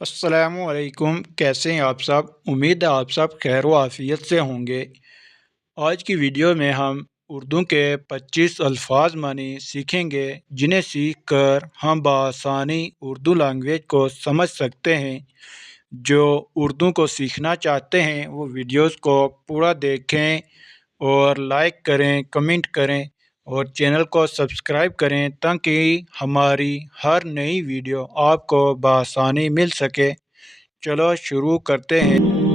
अस्सलामुअलैकुम। कैसे हैं आप सब? उम्मीद है आप सब खैर व आफियत से होंगे। आज की वीडियो में हम उर्दू के 25 अल्फाज मानी सीखेंगे, जिन्हें सीख कर हम बआसानी उर्दू लैंग्वेज को समझ सकते हैं। जो उर्दू को सीखना चाहते हैं वो वीडियोस को पूरा देखें और लाइक करें, कमेंट करें और चैनल को सब्सक्राइब करें ताकि हमारी हर नई वीडियो आपको बआसानी मिल सके। चलो शुरू करते हैं।